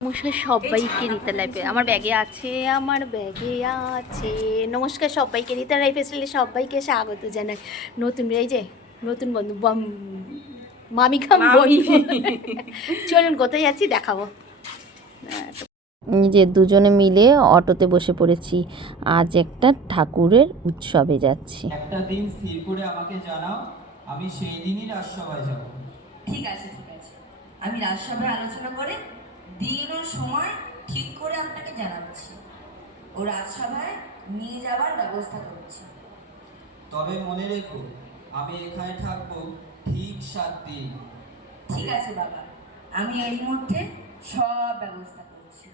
নমস্কার সবাইকে রিতা লাইফে আমার ব্যাগে আছে। নমস্কার সবাইকে রিতা লাইফ স্টাইলে সবাইকে স্বাগত জানাই। নতুন এই যে নতুন বন্ধু মামিকা চলুন কোথায় যাচ্ছি দেখাবো। যে দুজনে মিলে অটোতে বসে পড়েছি, আজ একটা ঠাকুরের উৎসবে যাচ্ছি। একটা দিন স্থির করে আমাকে জানাও, আমি সেই দিনই রাজসভায় যাব। ঠিক আছে আমি রাজসভায় আলোচনা করে দিন ও সময় ঠিক করে আপনাকে জানাচ্ছি ও রাজসভায় নিয়ে যাওয়ার ব্যবস্থা করছি। তবে মনে রেখো, আমি এখানে থাকবো ঠিক 7 দিন। ঠিক আছে বাবা, আমি এরই মধ্যে সব ব্যবস্থা করছি।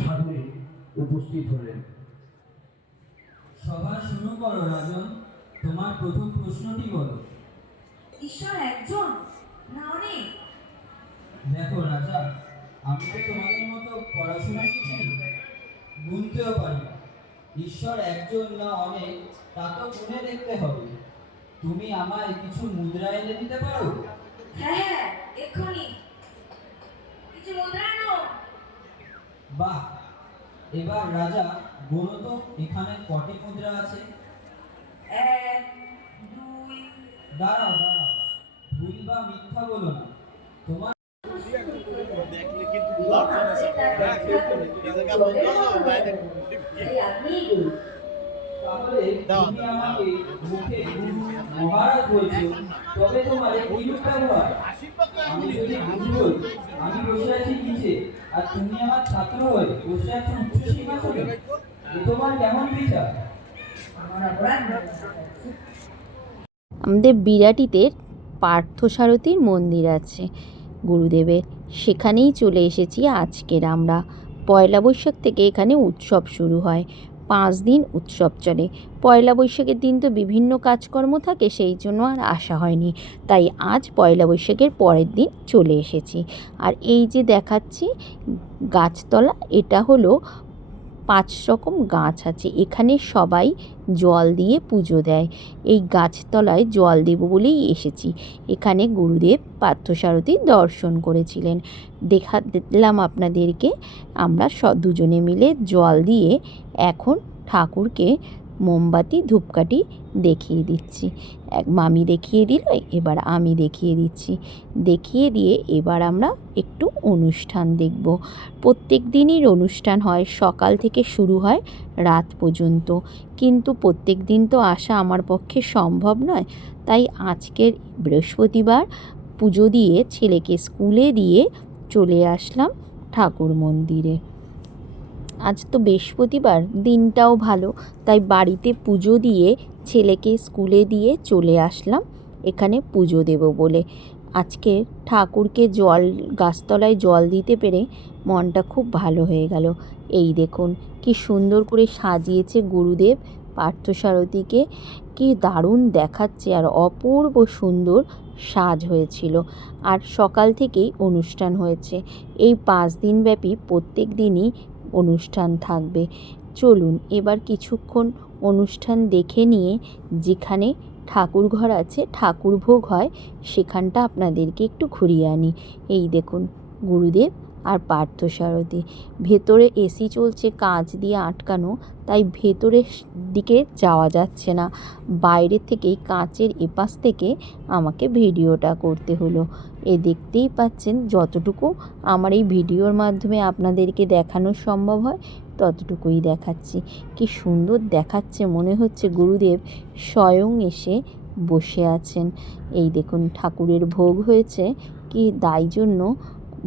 সাধুই উপস্থিত হলেন। সভা শুরু করো রাজন, তোমার প্রথম প্রশ্নটি বলো। ঈশ্বর একজন না অনেক? দেখো রাজা, আমি তো তোমাদের মতো পড়াশোনা শিখিনি, গুনতেও পারি না। ঈশ্বর একজন না অনেক তা তো গুনে দেখতে হবে। তুমি আমায় কিছু মুদ্রা এনে দিতে পারো? হ্যাঁ, এক্ষুনি কিছু মুদ্রা আনো। বাহ, এবার রাজা বলো তো এখানে কটি মুদ্রা আছে? 1 2 দাঁড়াও দাঁড়াও, ভুল বা মিথ্যা বলো না। তোমার তাহলে তুমি আমাকে মুখে গুরু মহারাজ বলছো, তবে তোমার এই বিরূপ ব্যবহার। আমি যদি গুরু হই, আমি বসে আছি নিচে, আর তুমি আমার ছাত্র হয়ে বসে আছো উচ্চ সিংহাসনে। এ তোমার কেমন বিচার? আমাদের বিরাটিতে পার্থসারথীর মন্দির আছে গুরুদেবের, সেখানেই চলে এসেছি আজকের আমরা। পয়লা বৈশাখ থেকে এখানে উৎসব শুরু হয়, 5 দিন উৎসব চলে। পয়লা বৈশাখের দিন তো বিভিন্ন কাজকর্ম থাকে, সেই জন্য আর আসা হয়নি, তাই আজ পয়লা বৈশাখের পরের দিন চলে এসেছি। আর এই যে দেখাচ্ছি গাছতলা, এটা হলো 5 রকম গাছ আছে, এখানে সবাই জল দিয়ে পুজো দেয়। এই গাছতলায় জল দেব বলেই এসেছি। এখানে গুরুদেব পার্থসারথী দর্শন করেছিলেন, দেখালাম আপনাদেরকে। আমরা দুজনে মিলে জল দিয়ে এখন ঠাকুরকে মোমবাতি ধূপকাঠি দেখিয়ে দিচ্ছি। এক মামি দেখিয়ে দিল, এবার আমি দেখিয়ে দিচ্ছি। দেখিয়ে দিয়ে এবার আমরা একটু অনুষ্ঠান দেখব। প্রত্যেক দিনই অনুষ্ঠান হয়, সকাল থেকে শুরু হয় রাত পর্যন্ত, কিন্তু প্রত্যেক দিন তো আসা আমার পক্ষে সম্ভব নয়, তাই আজকের বৃহস্পতিবার পুজো দিয়ে ছেলেকে স্কুলে দিয়ে চলে আসলাম ঠাকুর মন্দিরে। আজ তো বৃহস্পতিবার, দিনটাও ভালো, তাই বাড়িতে পুজো দিয়ে ছেলেকে স্কুলে দিয়ে চলে আসলাম এখানে পুজো দেব বলে। আজকে ঠাকুরকে গাছতলায় জল দিতে পেরে মনটা খুব ভালো হয়ে গেল। এই দেখুন কি সুন্দর করে সাজিয়েছে গুরুদেব পার্থসারথীকে, কি দারুণ দেখাচ্ছে, আর অপূর্ব সুন্দর সাজ হয়েছিল। আর সকাল থেকেই অনুষ্ঠান হয়েছে, এই 5 দিনব্যাপী প্রত্যেক দিনই অনুষ্ঠান থাকবে। চলুন এবার কিছুক্ষণ অনুষ্ঠান দেখে নিয়ে যেখানে ঠাকুর ঘর আছে, ঠাকুর ভোগ হয়, সেখানটা আপনাদেরকে একটু ঘুরিয়ে আনি। এই দেখুন গুরুদেব আর পার্থসারথী, ভেতরে এসি চলছে, কাঁচ দিয়ে আটকানো, তাই ভেতরের দিকে যাওয়া যাচ্ছে না। বাইরে থেকেই কাঁচের এপাশ থেকে আমাকে ভিডিওটা করতে হলো। দেখতেই পাচ্ছেন, যতটুকু আমার এই ভিডিওর মাধ্যমে আপনাদেরকে দেখানো সম্ভব হয় ততটুকুই দেখাচ্ছি। কি সুন্দর দেখাচ্ছে, মনে হচ্ছে গুরুদেব স্বয়ং এসে বসে আছেন। এই দেখুন ঠাকুরের ভোগ হয়েছে, কি তাই জন্য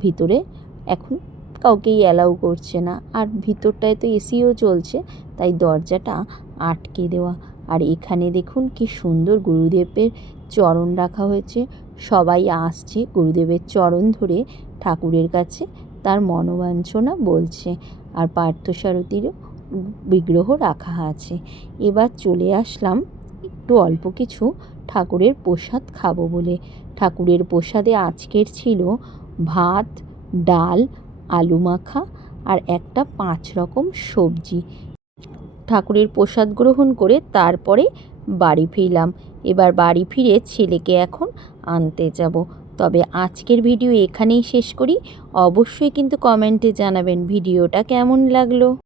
ভিতরে এখন কাউকেই অ্যালাউ করছে না, আর ভিতরটায় তো এসিও চলছে, তাই দরজাটা আটকে দেওয়া। আর এখানে দেখুন কি সুন্দর গুরুদেবের চরণ রাখা হয়েছে, সবাই আসছে গুরুদেবের চরণ ধরে ঠাকুরের কাছে তার মনোবাঞ্ছনা বলছে। আর পার্থসারথীরও বিগ্রহ রাখা আছে। এবার চলে আসলাম একটু অল্প কিছু ঠাকুরের প্রসাদ খাবো বলে। ঠাকুরের প্রসাদে আজকের ছিল ভাত, ডাল, আলু মাখা আর একটা 5 রকম সবজি। ঠাকুরের প্রসাদ গ্রহণ করে তারপরে বাড়ি ফিরলাম। এবার বাড়ি ফিরে ছেলেকে এখন আনতে যাব। তবে আজকের ভিডিও এখানেই শেষ করি। অবশ্যই কিন্তু কমেন্টে জানাবেন ভিডিওটা কেমন লাগলো।